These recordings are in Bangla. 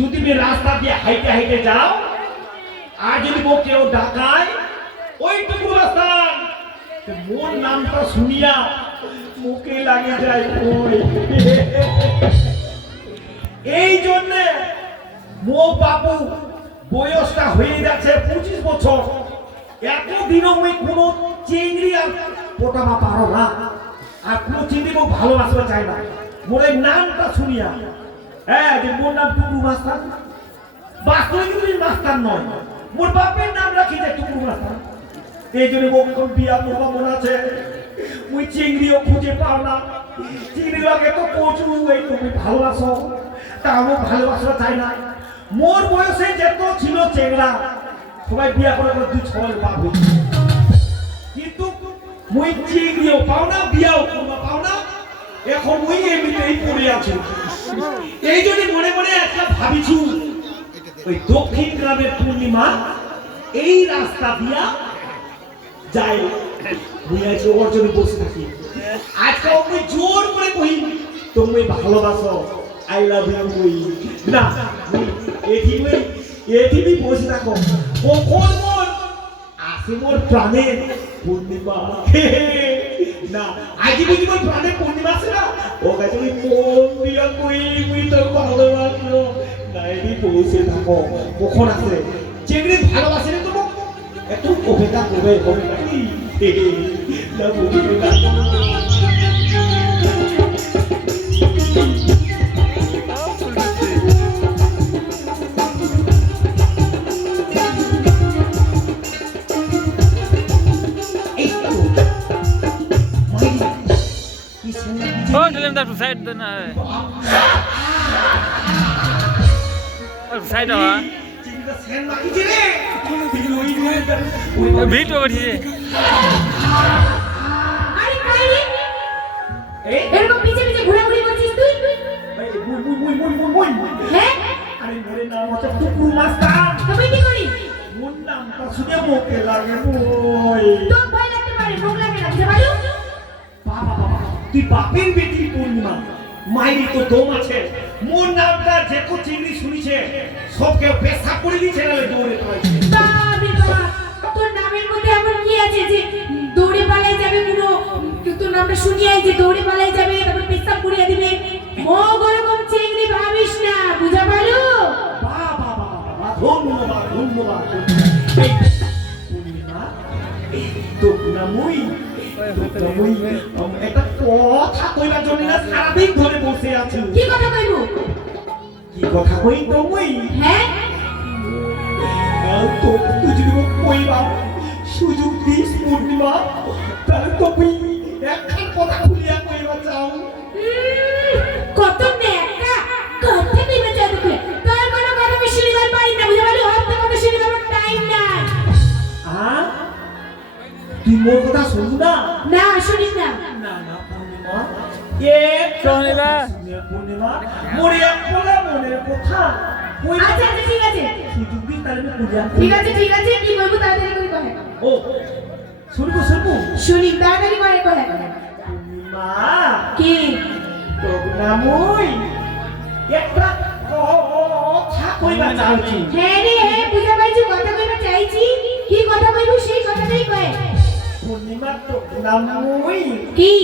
যদি তুমি রাস্তা দিয়ে হাইটে হাইটে যাও আর যদি মোক কেউ ডাকায় ওইটুকু রাস্তান তো মোর নামটা শুনিয়া মুখে লাগে যায় ওই এই জন্য মো বাবু বয়সটা হয়ে যাচ্ছে পঁচিশ বছর এতদিনও আমি কোনো চিংড়ি আর পোটামা পারো না আর কোনো চিংড়ি ভালোবাসতে চাই না মোর নামটা শুনিয়া হ্যাঁ যে মোর নাম টুকু মাস্টার। বাস্তবে কিন্তু এই মাস্টার নয়। মোর বাপের নাম রাখি যে টুকু মাস্টার। এই জন্য এখন বিয়া করবা মনে আছে। মুই চিংড়িও খুঁজে পাও না চিংড়ি লাগে তো প্রচুর এই তুমি ভালোবাসো। তা আমার ভালোবাসা চাই না। মোর বয়সে যত ছিল চেংড়া। সবাই বিয়া করে করে দুই ছয় হয়েছে। কিন্তু মুই চিংড়িও পাও না, বিয়াও করবা এখন মুই এমনিতেই পড়ে আছি। এই জন্য মনে মনে একটা ভাবিছু, ওই দক্ষিণ গ্রামের পূর্ণিমা, এই রাস্তা দিয়া যায়। আজ ওর জন্য বসে থাকি। আজকে ওকে জোর করে তুমি ভালোবাসো আই লাভ ইউ না এটি বসে থাকো। কখন মোর আসে মোর প্রাণে পূর্ণিমা? না আজ বুঝি মোর প্রাণে পূর্ণিমা বসে থাকো কখন আসে চেংড়ি ভালোবাসে না তোমাকে একটু অপেক্ষা করবে হবে নাকি না বুঝবে না তো। মাইরি, কি সুন্দর বিজলি। ও দিলাম একটু সাইড হওয়া। ভিডিও করছি এরকম পিছে পিছে ঘোরাঘুরি করছিস তুই। হ্যাঁ আরে মোরে নাম হচ্ছে টুকু মাস্টার তবে কি করিস মোর নামটা শুনে মুখে লাগে মই তোর ভয় লাগতে পারে মুখ লাগে না বুঝতে পারো বাবা বাবা তুই বাপের বেটি পূর্ণিমা মাইরি তো দম আছে মোর নামটা যে কো চিংড়ি শুনিছে সবকে পেশা করে দিছে না দৌড়ে তোর নামের মধ্যে এমন কি আছে যে দৌড়ে পালাই যাবে কোনো তোর নামটা শুনিয়াই যে দৌড়ে পালাই যাবে তারপর পেশাব করিয়া দিবে। মগ ওরকম চিংড়ি ভাবিস না বুঝা পারো বাবা ধন্যবাদ ধন্যবাদ। তো না মুই একটা কথা কইবার জন্য না সারাদিন ধরে বসে আছি। কি কথা কইবো? কি কথা কই তো হ্যাঁ? তো তুই যদি কইবা সুযোগ দিস পূর্ণিমা। তাহলে তুমি একখান কথা মোর কথা শুনু না না শুনিস না। না না পূর্ণিমা। এক পূর্ণিমা। পূর্ণিমা মোর এক বলা মনের কথা। আচ্ছা আচ্ছা ঠিক আছে। সুযোগ দিস তাহলে আমি খুলিয়া ঠিক আছে ঠিক আছে কি বলব তাড়াতাড়ি করে কহে। ও শুনব শুনব? শুনি তাড়াতাড়ি করে কহে পূর্ণিমা। কি? তোর নামই একটা কথা কইবা চাইছি? হ্যাঁ রে হ্যাঁ বুঝা পাইছি কথা কইবা চাইছি। কি কথা কইবো সেই কথাটাই คุณนี่มาจุกน้ำมุ้ยกี่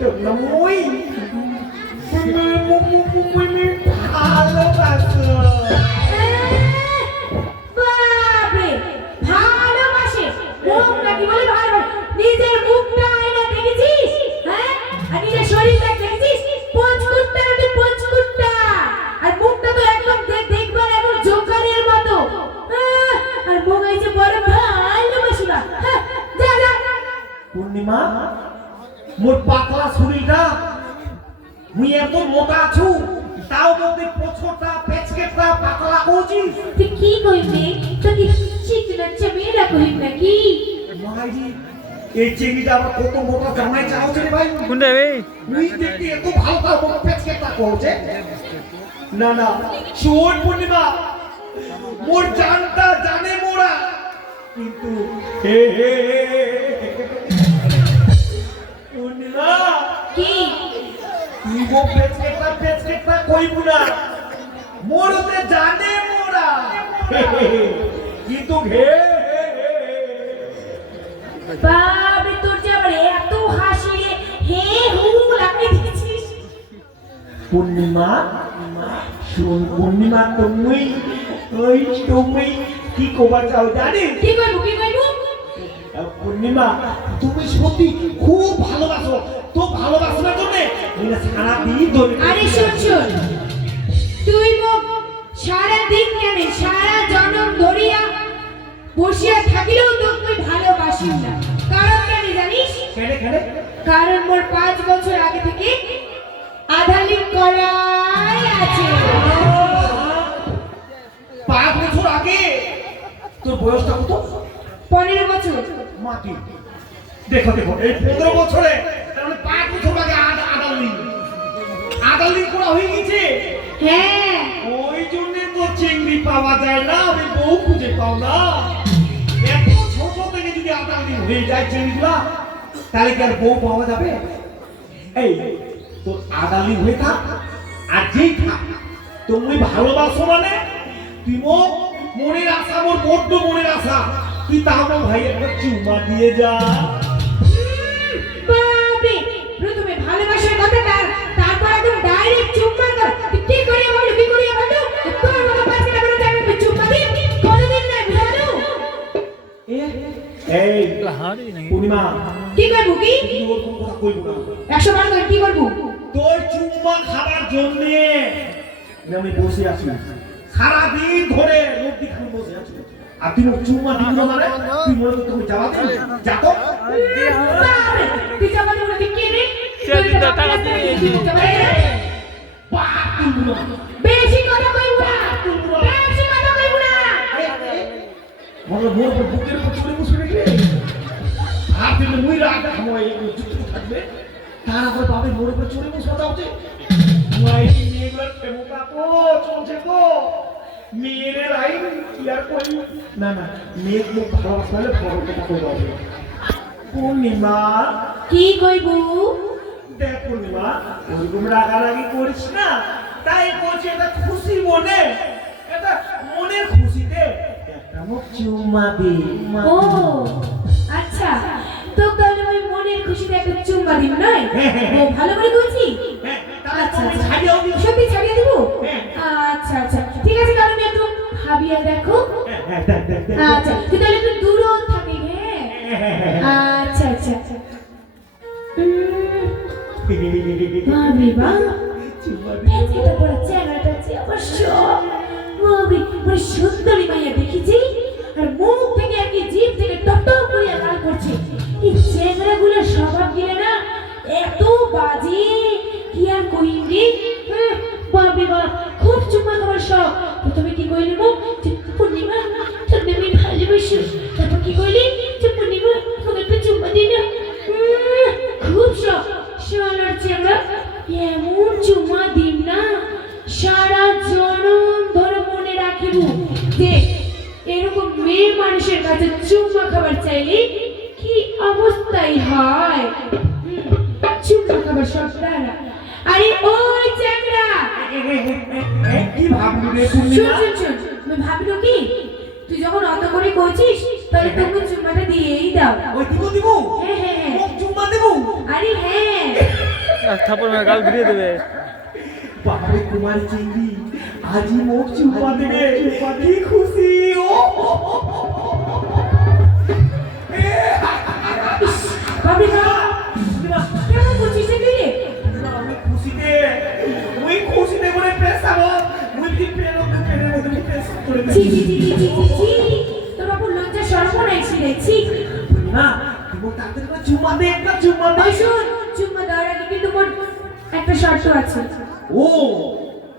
จุกน้ำมุ้ยทำไมมุ้ยมุ้ยมุ้ยไม่พาแล้วล่ะ পূর্ণিমা মোর পাতলা শরীরটা মুই এত মোটা আছু তাও মধ্যে পছরটা পেচকেটটা পাতলা কইছিস তুই কি কইবি? তোকে চিকনা চামেলা কইব নাকি? মাইরি এই চিংড়িটা আমার কত মোটা জামাই চাওছে রে ভাই। কোনটা বে মুই দেখতে এত ভালো তাও মোটা পেচকেটটা কইছে না না চোর পূর্ণিমা মোর জানটা জানে মোরা। কিন্তু হে হে হে, কি? তুই মো পেচকেটটা পেচকেটটা কইবু না। মোড়তে জানে মোরা। কিন্তু ঘে বাবা তোর যে আবার এত হাসি হে হু লাগিয়ে দিয়েছিস পূর্ণিমা শুন পূর্ণিমা তুমি ওই তুমি কি কবা চাও জানিস? কি করব কি করব পূর্ণিমা তুমি সত্যি খুব ভালোবাসো। তো ভালোবাসার জন্য সারা দিন ধরে আরে শোন শোন। তুই মোক সারা দিন কেন? সারা জনম ধরিয়া বসিয়া থাকিলেও মুই ভালোবাসি না। কারণ কেন জানিস? কারণ মোর পাঁচ বছর আগে থেকে আধালিক করাই আছে। পাঁচ বছর আগে তোর বয়সটা কত? পনেরো বছর। মাটি দেখো দেখো এই পনেরো বছরে মানে পাঁচ বছর আগে আদাল লিঙ্ক আদাল লিঙ্ক করা হয়ে গেছে। হ্যাঁ। ওই জন্য তো চিংড়ি পাওয়া যায় না আমি বউ খুঁজে পাও না। এত ছোট থেকে যদি আদাল লিঙ্ক হয়ে যায় চিংড়িগুলা তাহলে কি আর বউ পাওয়া যাবে? এই তোর আদালি হয়ে থাক আর যেই থাক তুমি ভালোবাসো মানে তুই মনের আশা মোর বড্ড মনের আশা। তুই তাহলে ভাই একটা চুমা দিয়ে যা। এই পূর্ণিমা। কি করব কি? তুই ওরকম কথা কইব না। একশো বার করে কি করব? তোর চুম্মা খাবার জন্যে। আমি বসে আছি। সারাদিন ধরে রোটি খাই বসে আছি। আর তুই চুম্মা দিবি মানে? তুই মনে করতে হবে যাওয়া দিবি যা তো। তুই যাবা বলে তুই রে সেদিন টাকা দিয়ে বেশি কথা কইবো না। বেশি কথা কইবো না। মনে মোর উপর বুকের উপর চড়ে বসে রেখে আর তুই মুই রাগ এই যুক্ত থাকবে। তারপর পাবে মোর উপর চড়ে বসে কথা হচ্ছে মাই মেয়েগুলোর প্রেম কাপো চলছে তো মেয়ের লাইন কি আর করি। না না মেয়ে মুখ ভালোবাসা হলে বড় কথা কইতে হবে পূর্ণিমা। কি কইবো? দেখ পূর্ণিমা ওরকম রাগারাগি করিস না। তাই বলছি এটা খুশি মনে। এটা মনের খুশিতে একটা মুখ ও আচ্ছা। তো তাহলে ওই মনের খুশিতে একটা চুম্মা দিব নয়? ও ভালো করে হ্যাঁ, আচ্ছা আচ্ছা। সত্যি ছাড়িয়ে দিব? হ্যাঁ। আচ্ছা আচ্ছা। ঠিক আছে আমি একটু ভাবিয়া দেখো। হ্যাঁ, হ্যাঁ। আচ্ছা তুই তাহলে বাজে? কি আর কইম রে বাপরে বাপ, খুব চুম্মা খাবার শখ প্রথমে কি কইলি মুখ পূর্ণিমা তোর আমি ভালোবাসি। তারপর কি কইলি? যে পূর্ণিমা তোকে একটু চুম্মা দিই না। খুব শখ শালার চ্যাংড়া এমন চুমা দিন না। সারা জনম ধরে মনে রাখিব যে এরকম মেয়ে মানুষের কাছে চুম্মা খাবার চাইলে কি অবস্থাই হয়? হুম, খাবার সব তারা আরে ওই চ্যাংড়া এ, কি ভাবলি রে শুন শুন শুন আমি ভাবলো কি? তুই যখন অত করে কইছিস তাহলে তুমি চুম্মাটা দিয়েই দাও। ওই দিব দিব? হ্যাঁ হ্যাঁ হ্যাঁ। চুম্মা দিব? আরে হ্যাঁ। থাপড় মেরে গাল ঘুরিয়ে দেবে। বাপরে কুমার চিংড়ি আজি মুখ চুম্মা দেবে। কি খুশি ও। করে ছি দিই ছি ছি ছি ছি ছি তোর বাবু লজ্জা সর্বনাশ রে ছি না তুমি তাদের একটা চুম্মা দে একটা চুম্মা দে শুন চুম্মা দেওয়ার আগে কিন্তু মোর একটা শর্ত আছে ও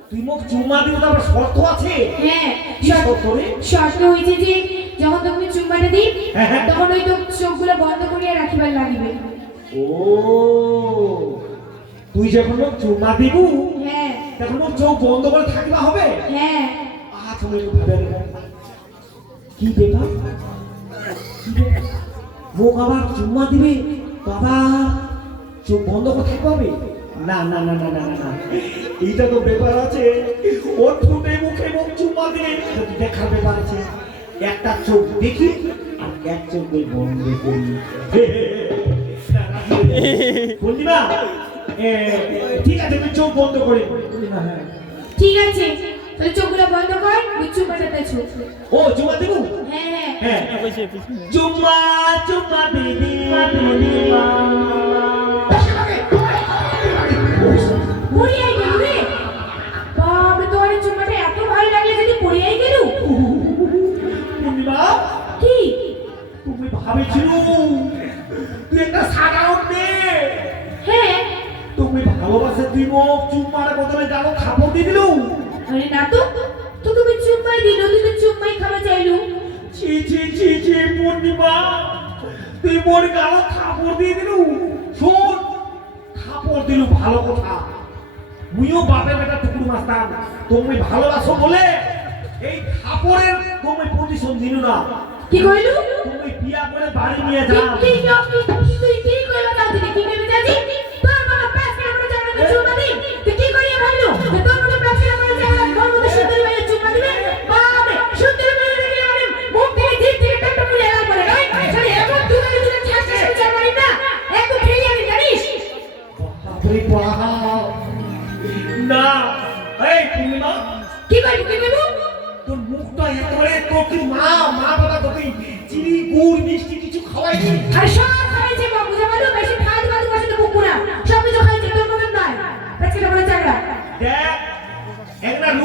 তুই মুখ চুম্মা দিব তারপর শর্ত আছে হ্যাঁ শর্ত রে শর্ত যে যখন তুমি চুম্মাটা দিই। তখন ওই তো চোখগুলো বন্ধ করিয়া রাখিবার লাগিবে ও তুই যখন চুম্মা দিবু হ্যাঁ তখন চোখ বন্ধ করে থাকবা হবে হ্যাঁ তুমি দেখো। কি ব্যাপার? মুখ আবার চুম্মা দিবে? বাবা চোখ বন্ধ করে থাকতে না না না না না না না। এইটা তো ব্যাপার আছে। ওর ঠোঁটে মুখে মুখ চুম্মা দিয়ে দেখার ব্যাপার আছে। একটা চোখ দেখি আর এক চোখ বন্ধ করি। পূর্ণিমা এ, ঠিক আছে তুই চোখ বন্ধ করে। ঠিক আছে। তাহলে চোখগুলো বন্ধ কর বিচ্ছু পাঠাতে ছো ও চুম্মা দেবো? হ্যাঁ। হ্যাঁ। গেল রে? তোর এত ভালো লাগলে যদি পড়িয়াই গেল? পূর্ণিমা? কি? তুমি ভাবেছিল তুই একটা হ্যাঁ। তুমি ভালোবাসে তুই মুখ চুম্মার বদলে জানো খাব দিয়ে দিলু। আরে না তো তো তুমি চুম্মাই দিল তুই তো চুম্মাই খাওয়া চাইলু। ছি ছি ছি ছি পূর্ণিমা তুই মোর গালো থাপড় দিয়ে দিলু? শোন থাপড় দিলু ভালো কথা। মুইও বাপের বেটা টুকুর মাস্তান। তুমি ভালোবাসো বলে এই থাপড়ের তুমি প্রতিশোধ দিলু না। কি কইলু? তুমি বিয়া করে বাড়ি নিয়ে কি যাও বাপরে বাপ